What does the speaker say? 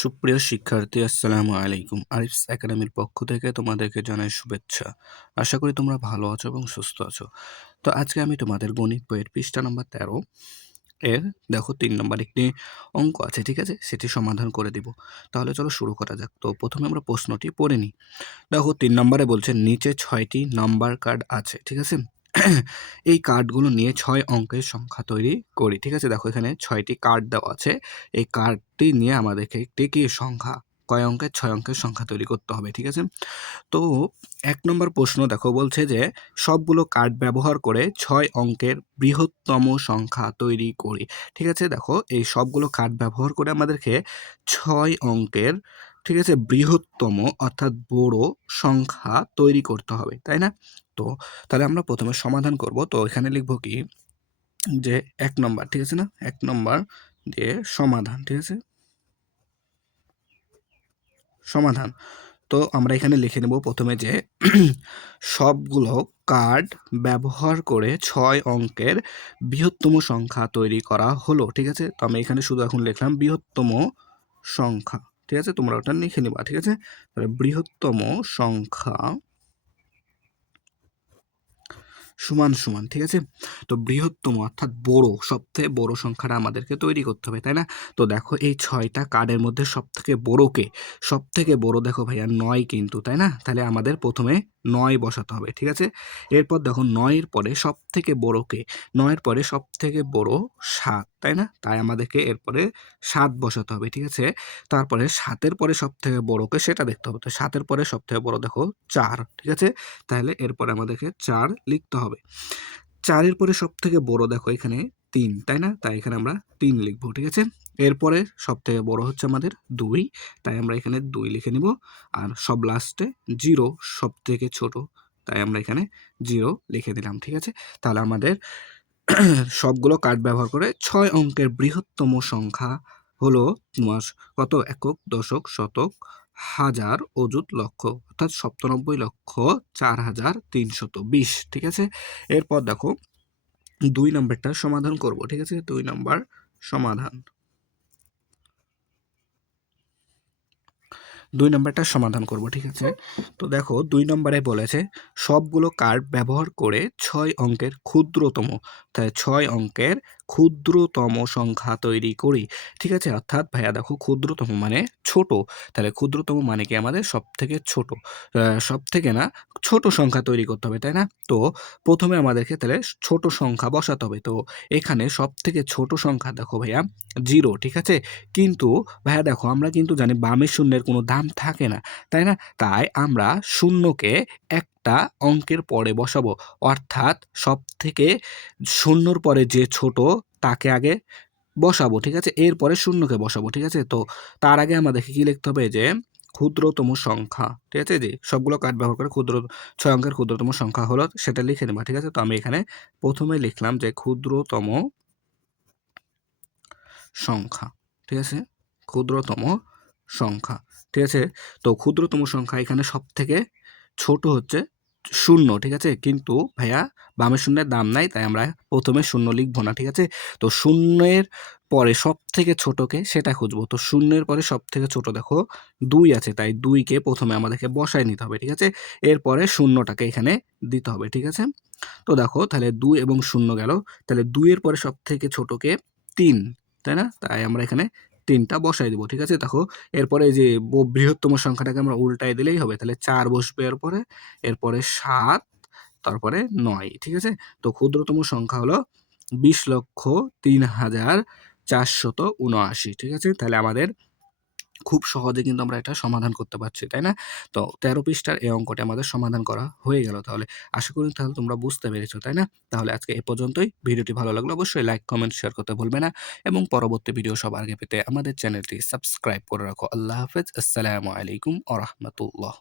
সুপ্রিয় শিক্ষার্থী, আসসালামু আলাইকুম। আরিফস একাডেমির পক্ষ থেকে তোমাদেরকে জানাই শুভেচ্ছা। আশা করি তোমরা ভালো আছো এবং সুস্থ আছো। তো আজকে আমি তোমাদের গণিত বইয়ের পৃষ্ঠা নম্বর 13 এর দেখো 3 নম্বর একটি অঙ্ক আছে, ঠিক আছে? সেটি সমাধান করে দিব। তাহলে চলো শুরু করা যাক। তো প্রথমে আমরা প্রশ্নটি পড়ে নিই। দেখো 3 নম্বরে বলছে নিচে 6টি নাম্বার কার্ড আছে, ঠিক আছে? এই কার্ডগুলো নিয়ে 6 অঙ্কের সংখ্যা তৈরি করি, ঠিক আছে? দেখো এখানে 6টি কার্ড দেওয়া আছে। এই কার্ডটি নিয়ে আমাদেরকে একটি কি সংখ্যা, কয় অঙ্কের? 6 অঙ্কের সংখ্যা তৈরি করতে হবে, ঠিক আছে? তো 1 নম্বর প্রশ্ন দেখো বলছে যে সবগুলো কার্ড ব্যবহার করে 6 অঙ্কের বৃহত্তম সংখ্যা তৈরি করি, ঠিক আছে? দেখো এই সবগুলো কার্ড ব্যবহার করে আমাদেরকে 6 অঙ্কের, ঠিক আছে, বৃহত্তম অর্থাৎ বড় সংখ্যা তৈরি করতে হবে, তাই না? তো তাহলে আমরা প্রথমে সমাধান করব। তো এখানে লিখব কি যে 1 নম্বর, ঠিক আছে না? 1 নম্বর দিয়ে সমাধান, ঠিক আছে? সমাধান। তো আমরা এখানে লিখে নেব প্রথমে যে সবগুলো কার্ড ব্যবহার করে 6 অঙ্কের বৃহত্তম সংখ্যা তৈরি করা হলো, ঠিক আছে? তো আমি এখানে শুধু এখন লিখলাম বৃহত্তম সংখ্যা, ঠিক আছে? তোমরা ওটা লিখে নিবা, ঠিক আছে? তাহলে বৃহত্তম সংখ্যা সমান সমান, ঠিক আছে? তো বৃহত্তম অর্থাৎ বড়, সবথেকে বড় সংখ্যাটা আমাদেরকে তৈরি করতে হবে, তাই না? তো দেখো এই 6টা কার্ডের মধ্যে সবথেকে বড় কে? সবথেকে বড় দেখো ভাইয়া 9 কিন্তু, তাই না? তাহলে আমাদের প্রথমে 9 বসাতে হবে, ঠিক আছে? এরপর দেখো 9 এর পরে সবথেকে বড় কে? 9 এর পরে সবথেকে বড় 7, তাই না? তাই আমাদেরকে এরপরে 7 বসাতে হবে, ঠিক আছে? তারপরে 7 এর পরে সবথেকে বড় কে সেটা দেখতে হবে। তো 7 এর পরে সবথেকে বড় দেখো 4, ঠিক আছে? তাহলে এরপরে আমাদেরকে 4 লিখতে হবে। 4 এর পরে সবথেকে বড় দেখো এখানে 3, তাই না? তাই এখানে আমরা 3 লিখব, ঠিক আছে? এরপরে সবথেকে বড় হচ্ছে আমাদের 2, তাই আমরা এখানে 2 লিখে নিব। আর সব লাস্টে 0 সবথেকে ছোট, তাই আমরা এখানে 0 লিখে দিলাম, ঠিক আছে? তাহলে আমাদের সবগুলো কার্ড ব্যবহার করে 6 অঙ্কের বৃহত্তম সংখ্যা হলো তোমার কত? একক, দশক, শতক, হাজার, অযুত, লক্ষ, অর্থাৎ 97,04,320, ঠিক আছে? এরপর দেখো 2 নম্বরটা সমাধান করব, ঠিক আছে? 2 নম্বর সমাধান। 2 নম্বরটা সমাধান করব, ঠিক আছে? তো দেখো 2 নম্বরে বলেছে সবগুলো কার্ড ব্যবহার করে 6 অঙ্কের ক্ষুদ্রতম, তাই 6 অঙ্কের ক্ষুদ্রতম সংখ্যা তৈরি করি, ঠিক আছে? অর্থাৎ ভাইয়া দেখো ক্ষুদ্রতম মানে ছোট, তাহলে ক্ষুদ্রতম মানে কি আমাদের সবথেকে ছোট, সবথেকে না ছোট সংখ্যা তৈরি করতে হবে, তাই না? তো প্রথমে আমাদেরকে তাহলে ছোট সংখ্যা বসাতে হবে। তো এখানে সবথেকে ছোট সংখ্যা দেখো ভাইয়া 0, ঠিক আছে? কিন্তু ভাইয়া দেখো আমরা কিন্তু জানি বামের শূন্যের কোনো দাম থাকে না, তাই না? তাই আমরা শূন্যকে একটা অঙ্কের পরে বসাবো, অর্থাৎ সবথেকে শূন্যর পরে যে ছোট তাকে আগে বসাবো, ঠিক আছে? এরপরে শূন্যকে বসাবো, ঠিক আছে? তো তার আগে আমাদেরকে কি লিখতে হবে যে ক্ষুদ্রতম সংখ্যা, ঠিক আছে? যে সবগুলো কার্ড ব্যবহার করে 6 অঙ্কের ক্ষুদ্রতম সংখ্যা হলো সেটা লিখে নেবা, ঠিক আছে? তো আমি এখানে প্রথমে লিখলাম যে ক্ষুদ্রতম সংখ্যা, ঠিক আছে? ক্ষুদ্রতম সংখ্যা, ঠিক আছে? তো ক্ষুদ্রতম সংখ্যা এখানে সবথেকে ছোট হচ্ছে 0, ঠিক আছে? কিন্তু ভাইয়া বামের শূন্যের দাম নাই, তাই আমরা প্রথমে 0 লিখব না, ঠিক আছে? তো 0 এর পরে সবথেকে ছোটকে সেটা খুঁজবো। তো 0 এর পরে সবথেকে ছোট দেখো 2 আছে, তাই 2 কে প্রথমে আমাদেরকে বসায় নিতে হবে, ঠিক আছে? এরপরে শূন্যটাকে এখানে দিতে হবে, ঠিক আছে? তো দেখো তাহলে 2 এবং 0 গেল। তাহলে 2 এর পরে সবথেকে ছোটকে 3, তাই না? তাই আমরা এখানে 3 টা বসাই দিব, ঠিক আছে? দেখো এরপরে এই যে বৃহত্তম সংখ্যাটাকে আমরা উল্টায় দিলেই হবে। তাহলে 4 বসবে এরপরে, এরপরে 7, তারপরে 9, ঠিক আছে? তো ক্ষুদ্রতম সংখ্যা হলো 20,03,479, ঠিক আছে? তাহলে আমাদের খুব সহজে কিন্তু আমরা এটা সমাধান করতে পারছি, তাই না? তো 13 পৃষ্ঠার এই অঙ্কটি আমাদের সমাধান করা হয়ে গেল তাহলে। আশা করি তাহলে তোমরা বুঝতে পেরেছো, তাই না? তাহলে আজকে এ পর্যন্তই। ভিডিওটি ভালো লাগলে অবশ্যই লাইক, কমেন্ট, শেয়ার করতে ভুলবে না এবং পরবর্তী ভিডিও সবার আগে পেতে আমাদের চ্যানেলটি সাবস্ক্রাইব করে রাখো। আল্লাহ হাফেজ। আসসালামু আলাইকুম ওয়া রাহমাতুল্লাহ।